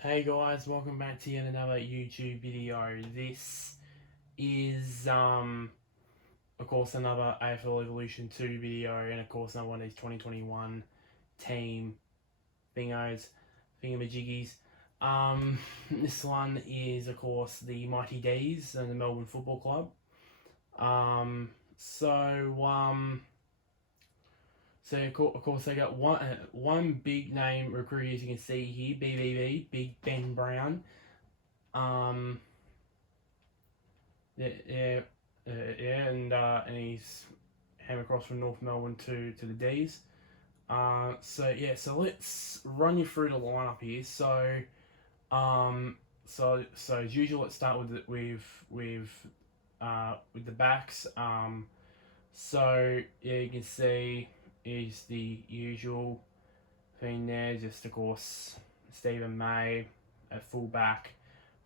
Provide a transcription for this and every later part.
Hey guys, welcome back to yet another YouTube video. This is of course another AFL Evolution 2 video, and of course another one of these 2021 team thingos, thingamajiggies. This one is of course the Mighty D's and the Melbourne Football Club. Um so um so of course they got one big name recruit, as you can see here, BBB, Big Ben Brown. Um, yeah, yeah, and he's came across from North Melbourne to the D's. So let's run you through the lineup here. Um, so as usual, let's start with the backs. So yeah, you can see is the usual thing there. Just of course Stephen May at fullback.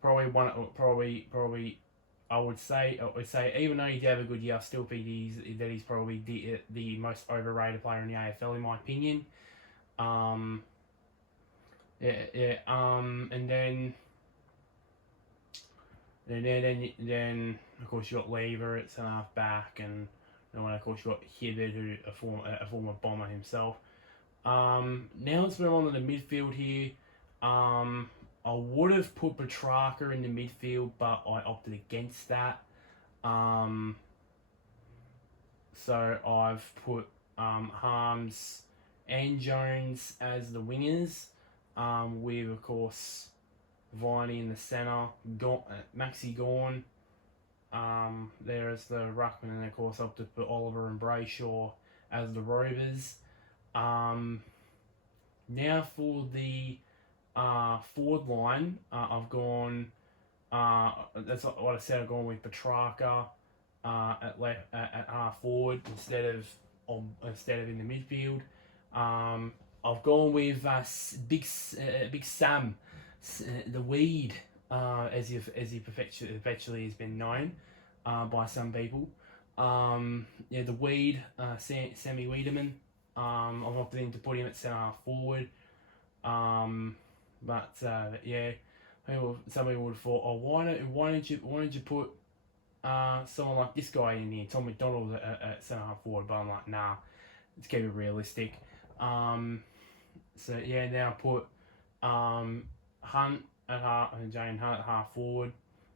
Probably I would say even though he did have a good year, I still think he's probably the most overrated player in the AFL in my opinion. Um, and then of course you got Lever at centre half back, and then of course you got Hibbert, who a former bomber himself. Now let's move on to the midfield here. Um, I would have put Petrarca in the midfield, but I opted against that. Um, so I've put Harms and Jones as the wingers, with of course Viney in the centre, Maxi Gorn there as the ruckman, and of course up to put Oliver and Brayshaw as the rovers. Now for the forward line, I've gone. That's what I said. I've gone with Petrarca at half forward instead of in the midfield. I've gone with Big Sam, the Weed, as he perpetually has been known by some people. Yeah, the Weed, Sammy Wiedemann. I've opted in to put him at centre half forward. Yeah, some people would have thought, oh, why don't you put someone like this guy in here, Tom McDonald at centre half forward? But I'm like, nah, let's keep it realistic. So yeah, now put Hunt at half and Jane Hunt at half forward,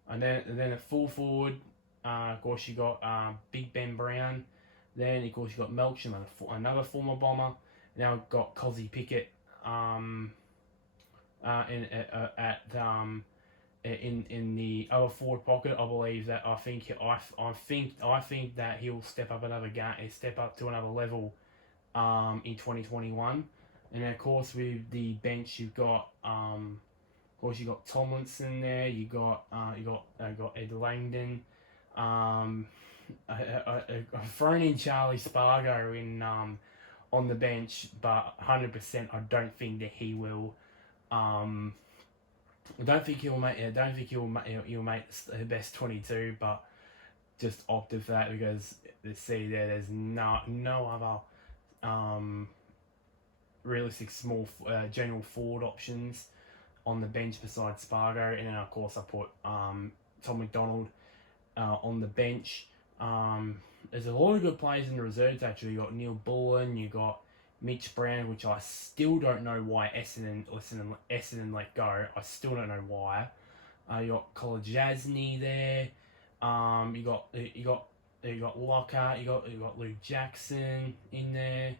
and then at full forward, of course you got Big Ben Brown. Then of course you got Melksham, another former bomber. Now we've got Cozzy Pickett in the other forward pocket. I believe that I think that he'll step up to another level in 2021. And then of course with the bench you've got of course you got Tomlinson there. You got Ed Langdon. I've thrown in Charlie Spargo in on the bench, but 100% I don't think that he will. I don't think he'll make. I don't think he'll make the best 22, but just opted for that because there's no other realistic small general forward options on the bench besides Spargo, and then of course I put Tom McDonald on the bench. There's a lot of good players in the reserves actually. You got Neil Bullen, you got Mitch Brown, which I still don't know why Essendon let go. I still don't know why. You got Kolajasny there. You got Lockhart. You got Luke Jackson in there.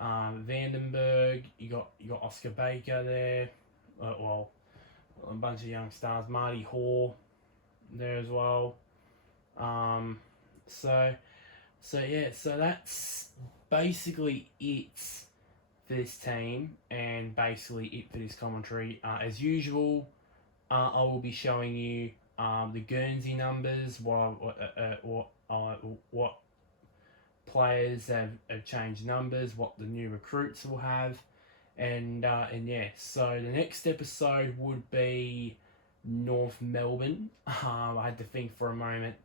Vandenberg. You got Oscar Baker there. Well, a bunch of young stars. Marty Hoare there as well. So yeah, so that's basically it for this team, and basically it for this commentary. As usual, I will be showing you the Guernsey numbers, what players have changed numbers, what the new recruits will have, and yeah. So the next episode would be North Melbourne. I had to think for a moment.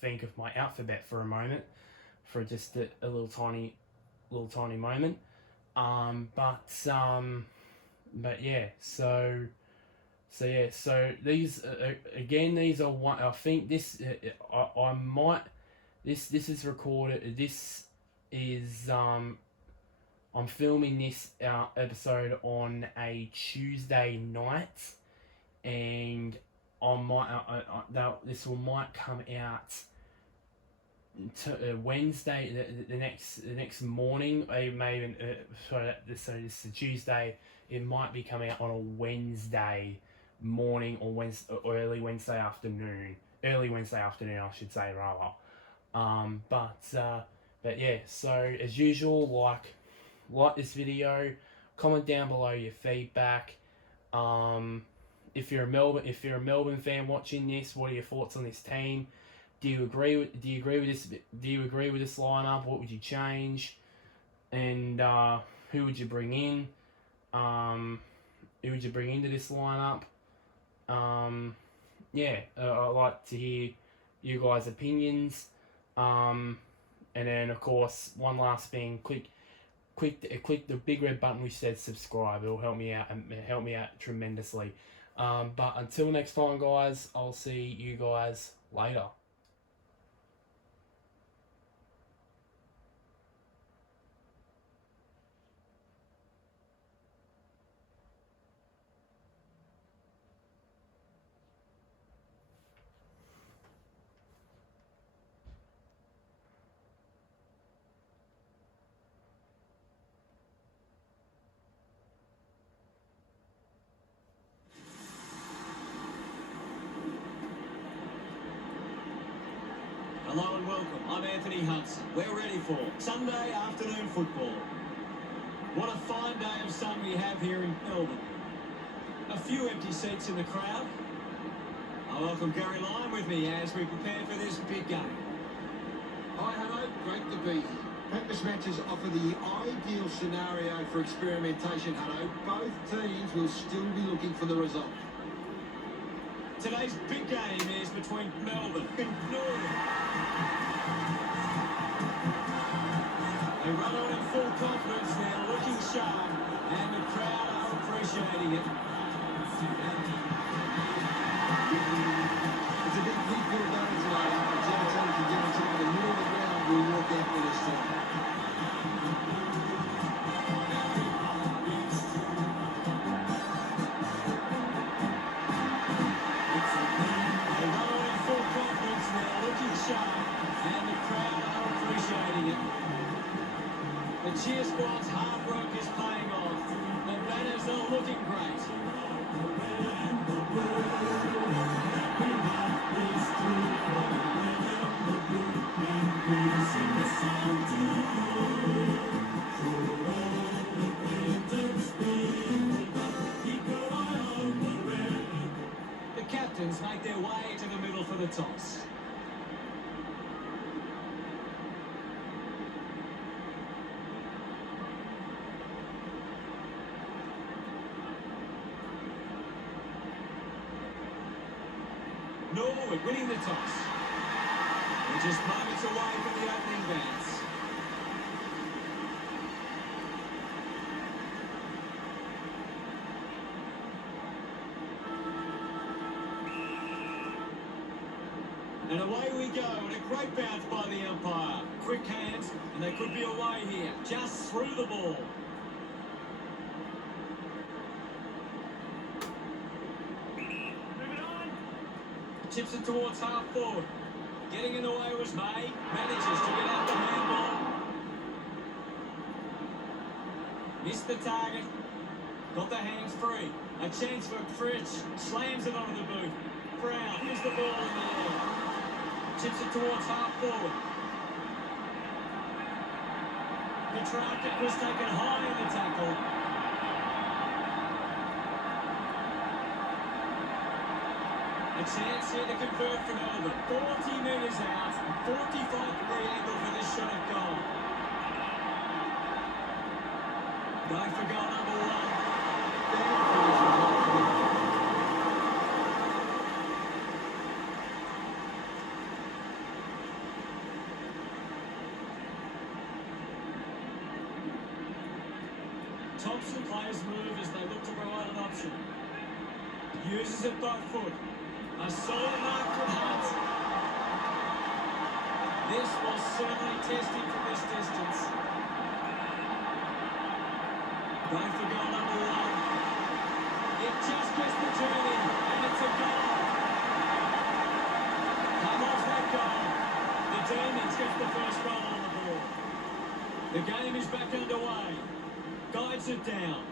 Think of my alphabet for a moment, for just a little tiny moment. But but yeah, so these again, these are one. I think this I might this is recorded. This is I'm filming this episode on a Tuesday night, and this will might come out Wednesday, the next morning. Maybe so this is a Tuesday. It might be coming out on a Wednesday morning or early Wednesday afternoon. Early Wednesday afternoon, I should say, rather. But yeah. So as usual, like this video, comment down below your feedback. If you're a Melbourne fan watching this, what are your thoughts on this team? Do you agree with this lineup? What would you change? And who would you bring in? Who would you bring into this lineup? I'd like to hear you guys' opinions. And then of course, one last thing, click the big red button which says subscribe. It'll help me out and help me out tremendously. But until next time, guys, I'll see you guys later. Hello and welcome. I'm Anthony Hudson. We're ready for Sunday afternoon football. What a fine day of sun we have here in Melbourne. A few empty seats in the crowd. I welcome Gary Lyon with me as we prepare for this big game. Hi, hello. Great to be here. Practice matches offer the ideal scenario for experimentation, hello. Both teams will still be looking for the result. Today's big game is between Melbourne and Norwood. They run on in full confidence, they're looking sharp, and the crowd are appreciating it. It's a big week for the game today. Whichever team can get into the middle of the ground will walk out with this team. They run on in full confidence, they're looking sharp, and the crowd are appreciating it. The cheer squad's hard work is paying off. The banners are looking great. The captains make their way to the middle for the toss. Norwood winning the toss. We're just moments away from the opening bounce. And away we go, and a great bounce by the umpire. Quick hands, and they could be away here, just through the ball. Chips it towards half forward. Getting in the way was May. Manages to get out the handball. Missed the target. Got the hands free. A chance for Fritsch. Slams it onto the boot. Brown is the ball in the air. Chips it towards half forward. Petrarca was taken high in the tackle. A chance here to convert for Melbourne. 40 metres out, 45-degree angle for this shot at goal. Going for goal number one. Thompson players move as they look look to provide an option. Uses it by foot. A solid mark from Hunt. This will certainly test him from this distance. Going for goal number one. It just gets the journey, and it's a goal. Come off that goal. The Demons get the first goal on the board. The game is back underway. Guides it down.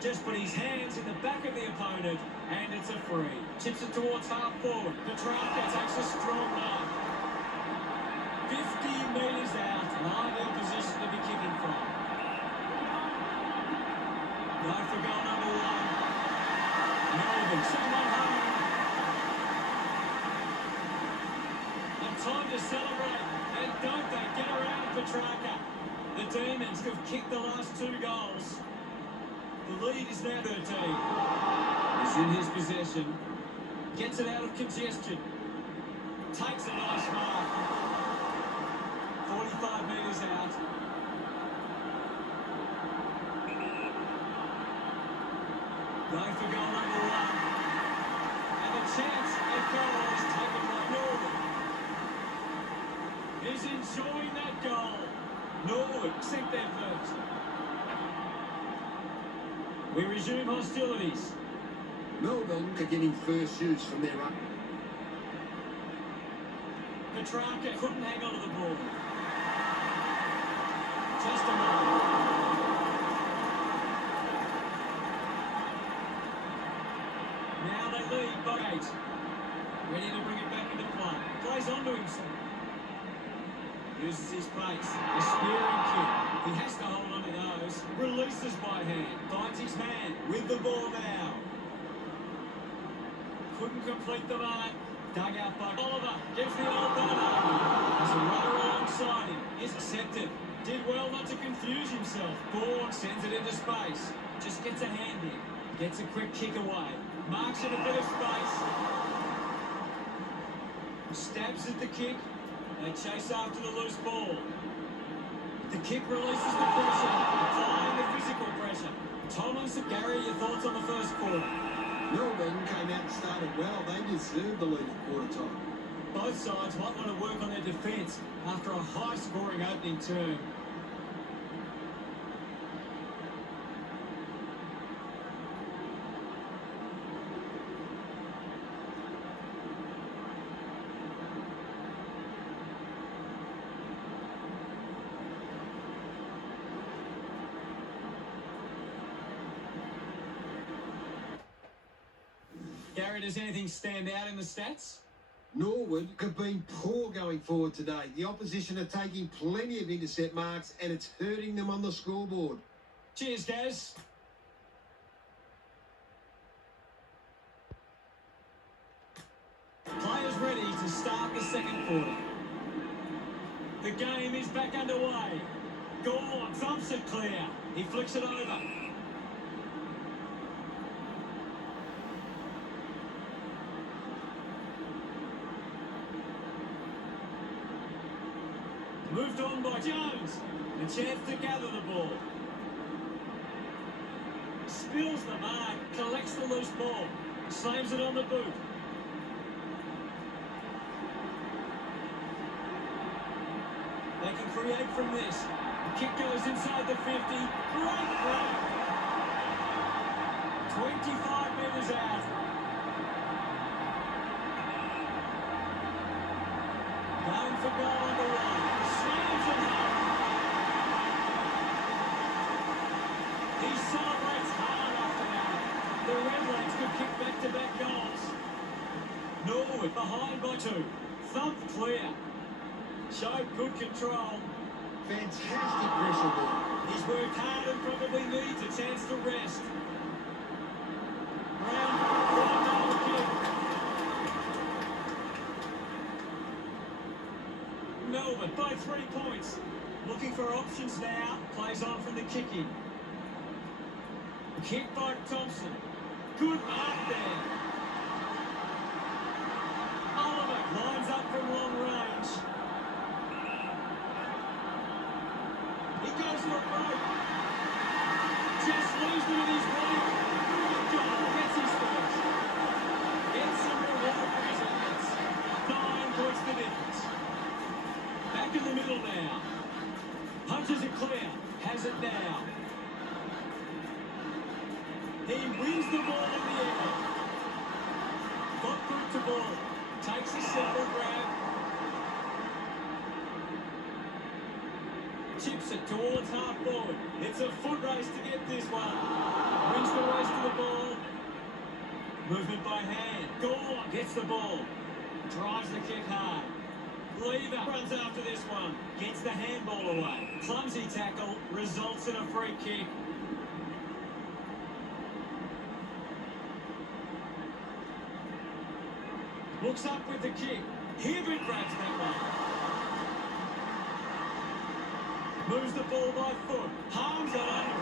Just put his hands in the back of the opponent, and it's a free. Chips it towards half forward. Petrarca takes a strong mark. 50 metres out, an ideal position to be kicking from. Go for goal number one. Melbourne, someone home. And time to celebrate. And don't they get around Petrarca. The Demons have kicked the last 2 goals. The lead is now 13. He's in his possession. Gets it out of congestion. Takes a nice mark. 45 metres out. Going for goal number one. And the chance at goal is taken by Norwood. He's enjoying that goal. Norwood sent their first. We resume hostilities. Melbourne are getting first use from their run. Petrarca couldn't hang on to the ball. Just a moment. Now they lead by 8. Ready to bring it back into play. Plays onto himself. Uses his pace. A spearing kick. He has to hold on to those. Releases by hand. Finds his man with the ball now. Couldn't complete the mark. Dug out by Oliver. Gives the old Bono. Has a runner alongside him. Is accepted. Did well not to confuse himself. Bourne sends it into space. Just gets a hand in. Gets a quick kick away. Marks in a bit of space. Stabs at the kick. They chase after the loose ball. The kick releases the pressure, applying the physical pressure. Tomlinson, Gary, your thoughts on the first quarter? Melbourne came out and started well. They deserved the lead at quarter time. Both sides might want to work on their defence after a high-scoring opening term. Gary, does anything stand out in the stats? Norwood have been poor going forward today. The opposition are taking plenty of intercept marks, and it's hurting them on the scoreboard. Cheers, Gaz. Players ready to start the second quarter. The game is back underway. Gone, Thompson clear. He flicks it over. Moved on by Jones. A chance to gather the ball. Spills the mark, collects the loose ball, slams it on the boot. They can create from this. The kick goes inside the 50. Great play. 25 metres out. Going for goal number one. Slams it home. He celebrates hard after that. The Redlands could kick back-to-back goals. Norwood behind by 2. Thump clear. Showed good control. Fantastic pressure ball. He's worked hard and probably needs a chance to rest. Round for a goal kick. Melbourne by 3 points. Looking for options now. Plays on from the kick-in. Kick by Thompson. Good mark there. Oliver lines up from long range. He goes for a break. Just leaves them in his way. He wins the ball in the air. Got through to ball. Takes a simple grab. Chips it towards half forward. It's a foot race to get this one. Wins the race to the ball. Movement by hand. Gore gets the ball. Drives the kick hard. Lever runs after this one. Gets the handball away. Clumsy tackle results in a free kick. Looks up with the kick. Hibbert grabs that one. Moves the ball by foot. Palms it under.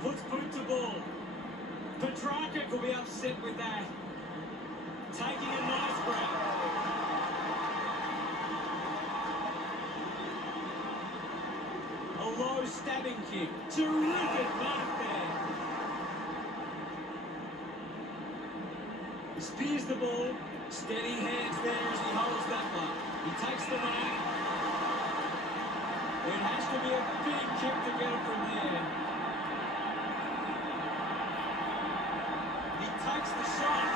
Puts boot to ball. Petrarca could be upset with that. Taking a nice grab. A low stabbing kick. Terrific mark there. Spears the ball. Steady hands there as he holds that one. He takes the mark. It has to be a big kick to get it from there. He takes the shot.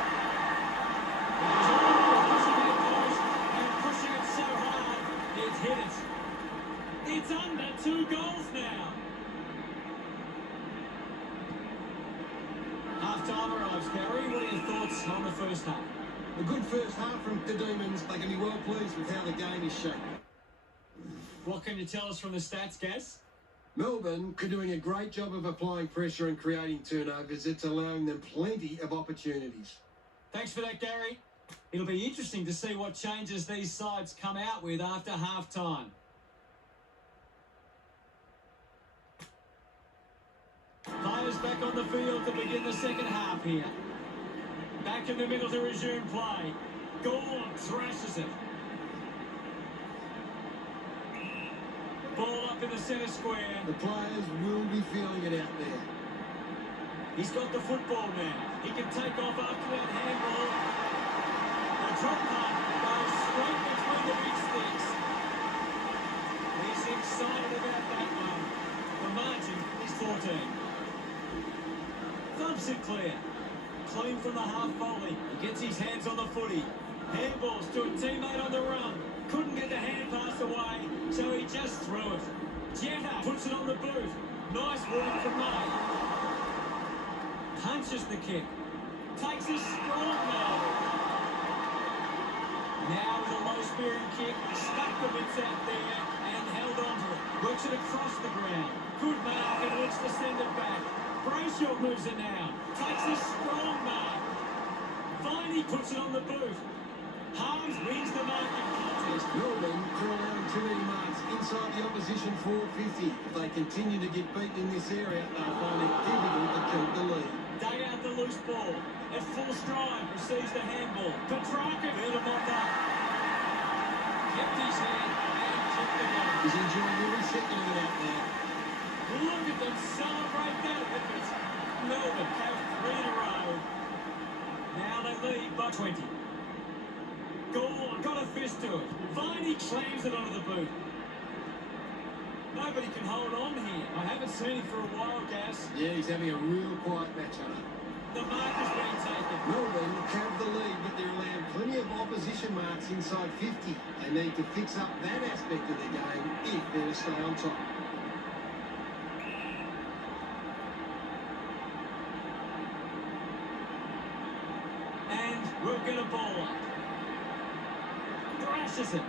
And pushing it so hard, it's hit it. It's under 2 goals now. Half-time arrives, Gary. What are your thoughts on the first half? A good first half from the Demons. They can be well pleased with how the game is shaped. What can you tell us from the stats, Gaz? Melbourne are doing a great job of applying pressure and creating turnovers. It's allowing them plenty of opportunities. Thanks for that, Gary. It'll be interesting to see what changes these sides come out with after half-time. Players back on the field to begin the second half here. Back in the middle to resume play. Gorn thrashes it. Ball up in the centre square. The players will be feeling it out there. He's got the football now. He can take off after that handball. The drop punt goes straight between the big sticks. He's excited about that one. The margin is 14. Thumps it clear. Clean from the half volley. He gets his hands on the footy. Handballs to a teammate on the run. Couldn't get the hand pass away, so he just threw it. Jetta puts it on the boot. Nice work from May. Punches the kick. Takes a strong move. Now with a low-spearing kick, stuck the bits out there and held onto it. Works it across the ground. Good mark and looks to send it back. Brayshaw moves it now. Takes a strong mark. Viney puts it on the boot. Harms wins the marking contest. Melbourne are allowing too many marks inside the opposition 450. If they continue to get beaten in this area, they'll find it difficult to keep the lead. Dug out the loose ball. At full stride, receives the handball. Petrarca hit him off that. Kept his hand and kicked the goal. He's enjoying every second of it out there. Look at them celebrate that effort. Melbourne have 3 in a row. Now they lead by 20. Gorn got a fist to it. Viney slams it onto the boot. Nobody can hold on here. I haven't seen him for a while, Gaz. Yeah, he's having a real quiet match, Hunter. The mark has been taken. Melbourne have the lead, but they're allowing plenty of opposition marks inside 50. They need to fix up that aspect of their game if they're to stay on top. And we'll get a ball up. Thrashes it.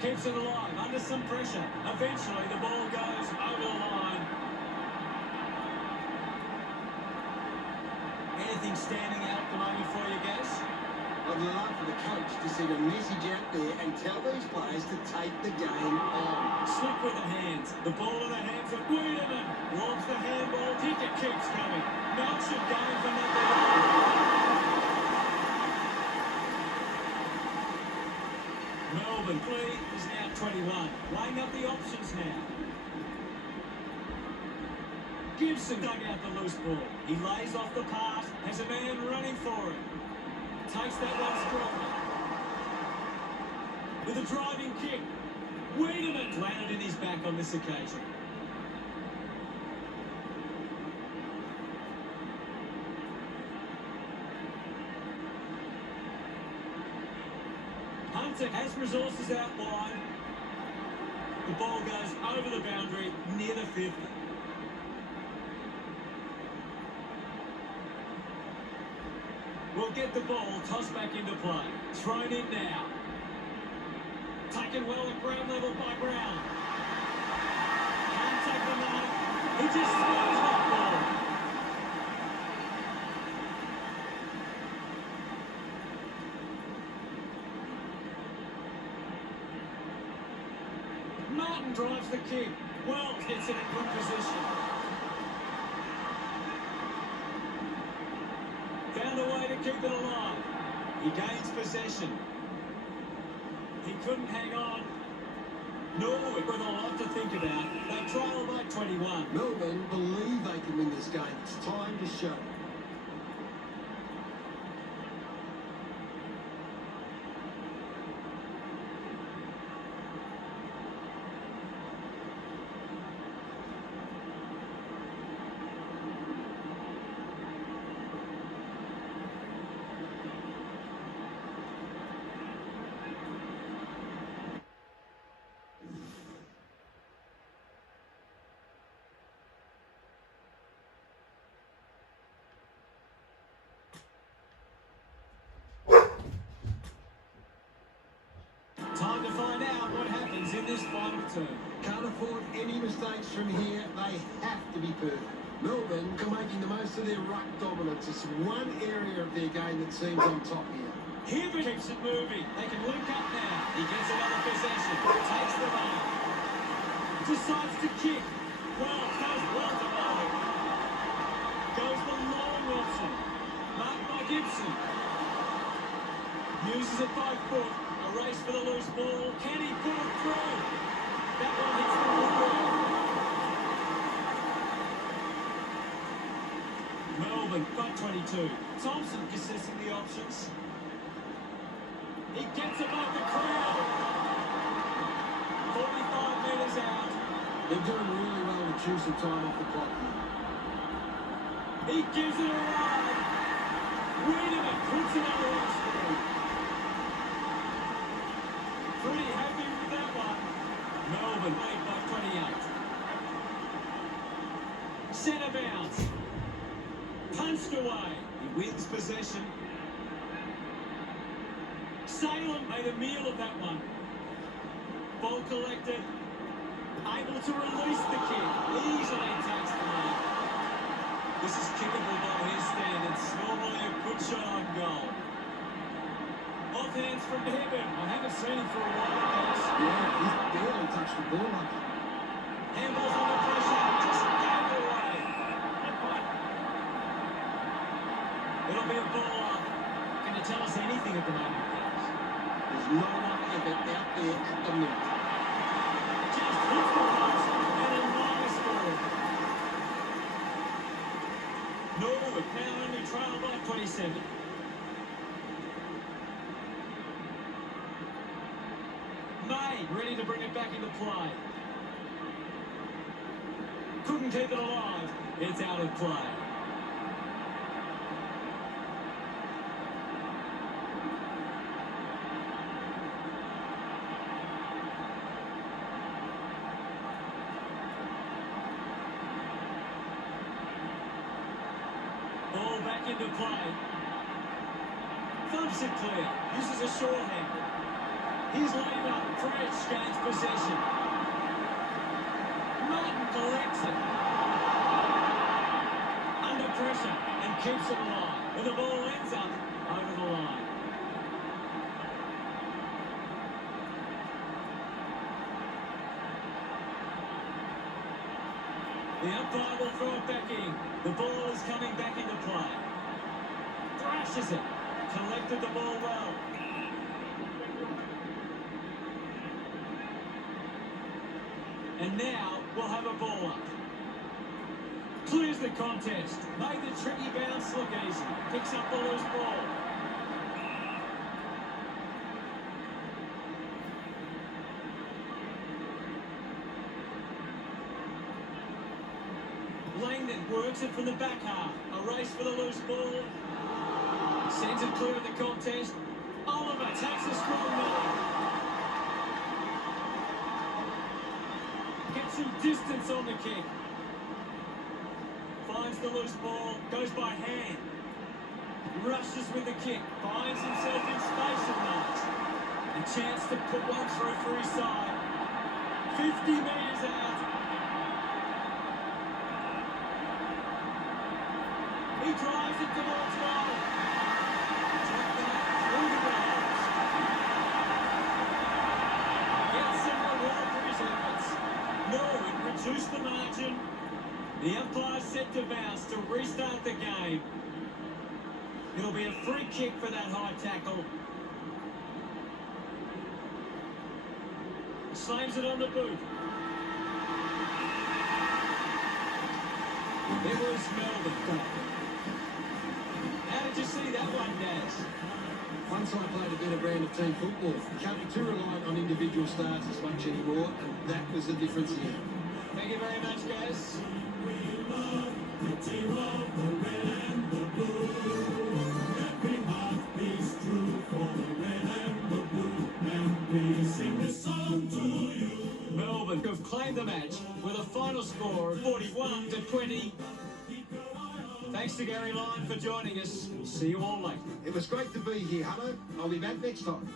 Keeps it alive under some pressure. Eventually the ball goes over the line. Anything standing out at the moment for you, Gaz? I'd love for the coach to send a message out there and tell these players to take the game on. Slick with the hands. The ball in the hands of Wiedemann. Lobs the handball. Ticket keeps coming. Melchett going for nothing. Melbourne lead is now 21. Weighing up the options now. Gibson dug out the loose ball. He lays off the pass. Has a man running for it. Takes that one strongly. With a driving kick. Wiedemann landed in his back on this occasion. Hunter has resources out wide. The ball goes over the boundary near the 50. We'll get the ball tossed back into play. Thrown in now. Taken well at ground level by Brown. Can't take the mark. He just slows that ball. Martin drives the kick. Wells gets in a good position. Found a way to keep it alive. He gains possession. He couldn't hang on. Norwood with a lot to think about. They trail by 21. Melbourne believe they can win this game. It's time to show. Time to find out what happens in this final term. Can't afford any mistakes from here. They have to be perfect. Melbourne are making the most of their ruck dominance. It's one area of their game that seems on top here. Hibbert keeps it moving. They can link up now. He gets another possession. Takes the mark. Decides to kick. Well, goes well to mark. Goes the long option. Marked by Gibson. Uses it by foot. A race for the loose ball. Can he put it through? That one hits the woodwork. Melbourne got 22. Thompson assessing the options. He gets above the crowd. 45 metres out. They're doing really well to choose some time off the clock here. He gives it a ride. Wiedemann puts another one through. Pretty happy with that one. Melbourne lead by 28. Centre bounce. Punched away. He wins possession. Salem made a meal of that one. Ball collected. Able to release the kick. Easily takes the mark. This is kickable by his standards. Normally a good shot on goal. Off hands from Hibbert. I haven't seen him for a while, guys. Yeah, he's barely touched the ball like that. Handballs under pressure. Just gave it away. It'll be a ball up. Can you tell us anything at the moment, guys? There's not enough effort out there at the minute. Just hits the post and a nice ball. Norwood now only trail by 27. May ready to bring it back into play. Couldn't keep it alive. It's out of play. Ball back into play. Thumps it clear. Uses a shorthand. He's laid up. Fresh gains possession. Martin collects it. Under pressure and keeps it alive. And the ball ends up over the line. The umpire will throw it back in. The ball is coming back into play. Thrashes it. Collected the ball well. And now we'll have a ball up. Clears the contest. Made the tricky bounce look easy. Picks up the loose ball. Langdon works it from the back half. A race for the loose ball. Sends it clear of the contest. Oliver takes a strong mark. Gets some distance on the kick. Finds the loose ball, goes by hand. Rushes with the kick, finds himself in space and marks. A chance to put one through for his side. 50 metres out. He drives it towards goal. Took that through the goals. Gets some reward for his efforts. Norwood reduced the margin. The umpire set to bounce to restart the game. It'll be a free kick for that high tackle. Slams it on the boot. It was Melbourne. How did you see that one, Daz? Once I played a better brand of team football. You can't be too reliant on individual stars as much anymore, and that was the difference here. Thank you very much, guys. Melbourne have claimed the match with a final score of 41-20. Thanks to Gary Lyon for joining us. We'll see you all later. It was great to be here, Hutto. I'll be back next time.